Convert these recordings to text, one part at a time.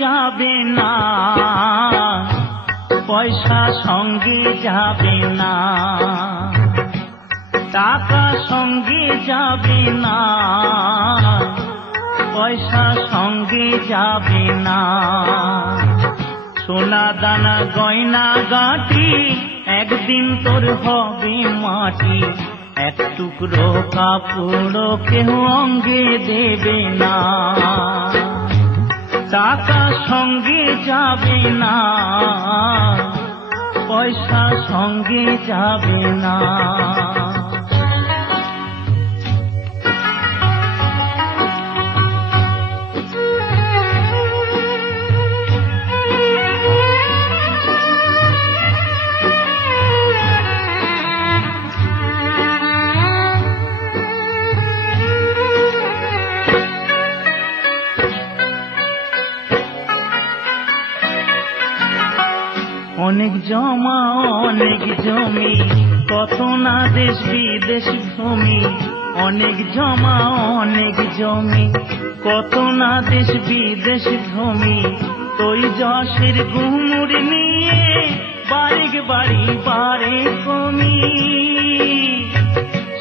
যাবে না, পয়সা সঙ্গে যাবে না, টাকা সঙ্গে যাবে না, পয়সা সঙ্গে যাবে না। সোনা দানা গয়না গাঁটি একদিন তোর হবে মাটি, এক টুকরো কাপড় কেহ অঙ্গে দেবে না। টাকা সঙ্গে যাবে না, পয়সা সঙ্গে যাবে না। অনেক জমা অনেক জমি, কত না দেশ বিদেশ ভূমি। অনেক জমা অনেক জমি, কত না দেশ বিদেশ ভূমি। তুই যশের গুমুর নিয়ে বাড়ি বাড়ি বাড়ে কমি।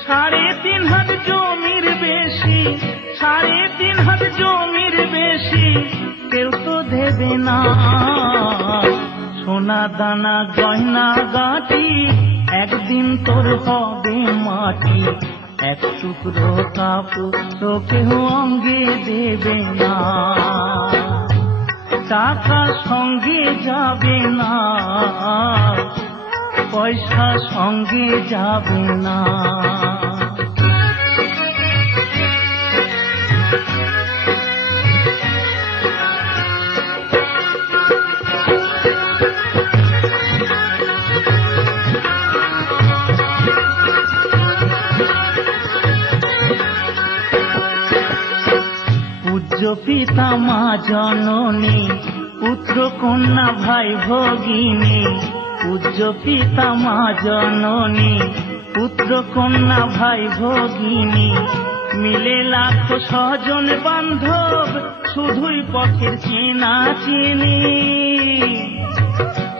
3.5 হাত জমির বেশি, 3.5 হাত জমির বেশি কেউ তো দেবে না। সোনা দানা গয়না গাঁটি একদিন তোর হবে মাটি, এক টুকরো কাপড় কেহ অঙ্গে দেবে না। টাকা সঙ্গে যাবে না, পয়সা সঙ্গে যাবে না। পূজ্য পিতা মা জননী, পুত্র কন্যা ভাই ভগিনী। পূজ্য পিতা মা জননী, পুত্র কন্যা ভাই ভগিনী। মিলে লাখ স্বজন বান্ধব, শুধুই পথের চেনা চিনি।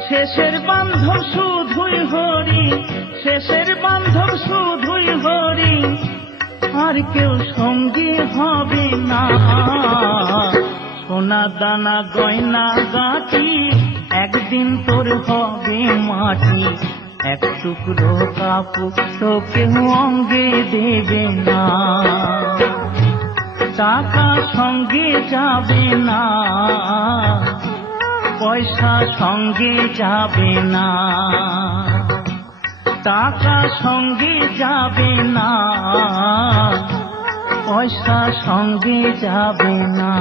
শেষের বান্ধব শুধুই হরি, শেষের বান্ধব শুধুই হরি, আর কেউ সঙ্গে হবে না। সোনা দানা গয়না গাঁটি একদিন তোর হবে মাটি, এক টুকরো কাপড় কেউ অঙ্গে দেবে না। টাকা সঙ্গে যাবে না, পয়সা সঙ্গে যাবে না। টাকা সঙ্গে যাবে না, পয়সা সঙ্গে যাবে না।